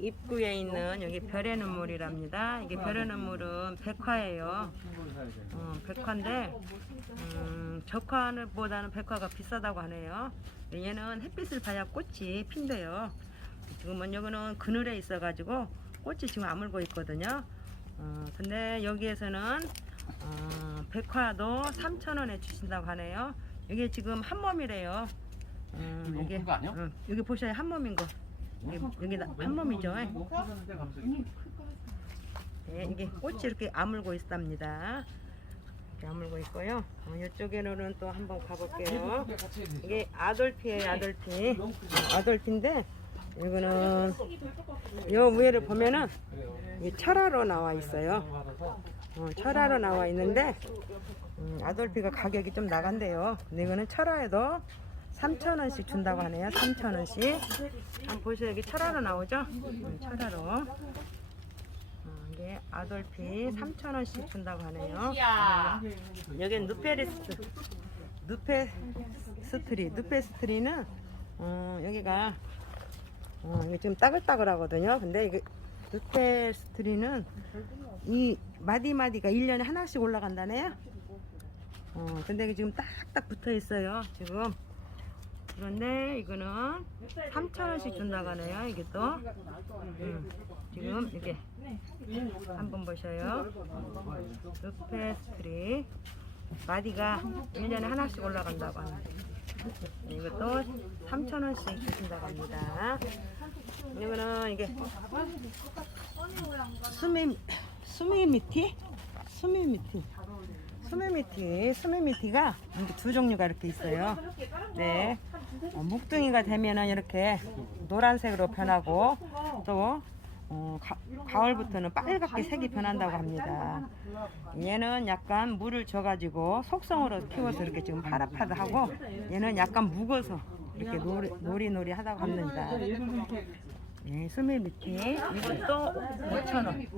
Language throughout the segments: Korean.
입구에 있는 여기 별의 눈물이랍니다. 이게 별의 눈물은 백화예요. 어, 백화인데 음, 적화보다는 백화가 비싸다고 하네요. 얘는 햇빛을 봐야 꽃이 핀대요. 지금은 여기는 그늘에 있어가지고 꽃이 지금 아물고 있거든요. 어, 근데 여기에서는 어, 백화도 3,000원에 주신다고 하네요. 이게 지금 한 몸이래요. 음, 이게, 큰거 아니야? 응, 여기 보셔야 한 몸인 거. 다- 한 몸이죠. 네, 이게 꽃이 이렇게 아물고 있답니다. 이렇게 아물고 있고요. 어, 이쪽에는 또 한번 가볼게요. 이게 아돌피예요, 아돌피. 아돌피인데 이거는 요 위에를 보면은 이 철화로 나와 있어요. 어, 철화로 나와 있는데 음, 아돌피가 가격이 좀 나간대요. 근데 이거는 철화에도 3,000원씩 준다고 하네요. 3,000원씩. 한번 보세요. 여기 철화로 나오죠? 음, 철화로. 어, 아돌피 3,000원씩 준다고 하네요. 여기는 누페리스트. 누페스트리. 누페스트리는 어, 여기가 어, 이게 지금 따글따글 하거든요. 근데 이게 누페스트리는 이 마디마디가 1년에 하나씩 올라간다네요. 어, 근데 이게 지금 딱딱 붙어 있어요. 지금. 그런데 이거는 3,000원씩 준다고 하네요. 이게 또. 음, 지금 이렇게 한번 보셔요. 루페스트리 마디가 1년에 하나씩 올라간다고 합니다. 이것도 3,000원씩 주신다고 합니다. 이거는 이게 수미 수미 미티 수미 미티 수미미티 수미미티가 이렇게 두 종류가 이렇게 있어요. 네. 어, 묵둥이가 되면은 이렇게 노란색으로 변하고 또 어, 가, 가을부터는 빨갛게 색이 변한다고 합니다. 얘는 약간 물을 줘가지고 속성으로 키워서 이렇게 지금 파릇파릇하고 얘는 약간 묵어서 이렇게 노리, 노리노리 하다고 합니다. 네, 수미 미티 이것도 5,000원.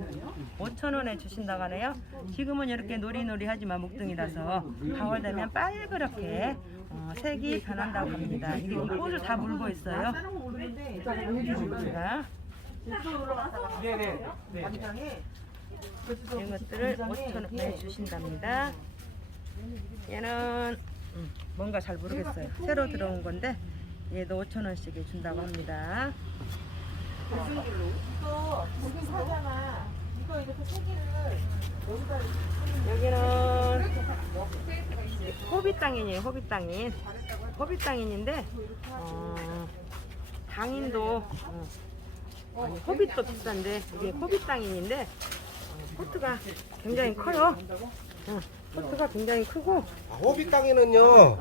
5,000원에 주신다고 하네요. 지금은 이렇게 노리노리 하지만 묵둥이라서 가을 되면 빨갛게 어, 색이 변한다고 합니다. 이게 이 꽃을 다 물고 있어요. 제가 이런 것들을 5,000원에 주신답니다. 얘는 음, 뭔가 잘 모르겠어요. 새로 들어온 건데 얘도 5,000원씩 준다고 합니다 이거 거기 사잖아. 이거 이렇게 세 개를 여기다 여기는 호빗 땅인이에요, 호빗 땅인. 호빗 땅인인데, 어, 당인도, 어, 아니, 호빗도 비싼데, 이게 호빗 땅인인데, 어, 포트가 굉장히 커요. 어, 포트가 굉장히 크고, 아, 호빗 땅에는요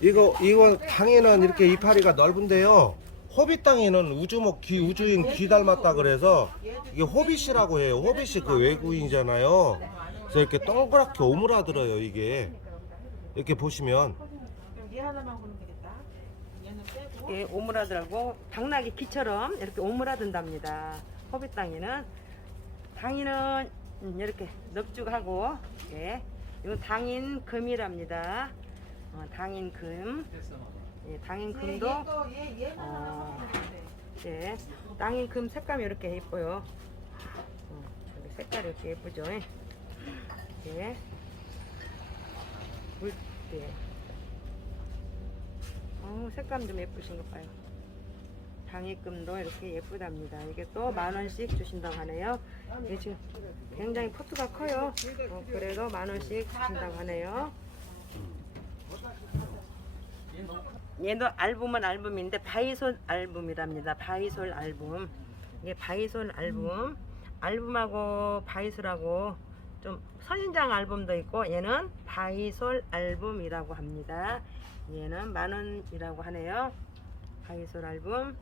이거 이거 땅에는 이렇게 이파리가 넓은데요 호빗 땅에는 우주목 귀 우주인 귀 닮았다 그래서 이게 호빗이라고 해요 호빗이 그 외국인이잖아요 그래서 이렇게 동그랗게 오므라들어요 이게 이렇게 보시면 얘 하나만 고르면 되겠다. 얘는 빼고. 이게 오므라들고, 당나귀 귀처럼 이렇게 오므라든답니다. 당인은 음, 이렇게 넙죽하고, 예. 이건 당인 금이랍니다. 어, 당인 금. 예, 당인 금도 얘도 얘 얘만 어. 예, 땅인 금 색감이 이렇게 예뻐요. 어, 여기 색깔이 이렇게 예쁘죠? 예. 물, 예. 어, 색감 좀 예쁘신 것 봐요. 당이금도 이렇게 예쁘답니다. 이게 또 만 원씩 주신다고 하네요. 이게 지금 굉장히 포트가 커요. 어, 그래도 만 원씩 주신다고 하네요. 얘도 앨범은 앨범인데 바이솔 앨범이랍니다. 바이솔 앨범. 이게 바이솔 앨범. 앨범하고 바이솔하고 좀 선인장 앨범도 있고 얘는 바이솔 앨범이라고 합니다. 얘는 만 원이라고 하네요. 바이솔 앨범.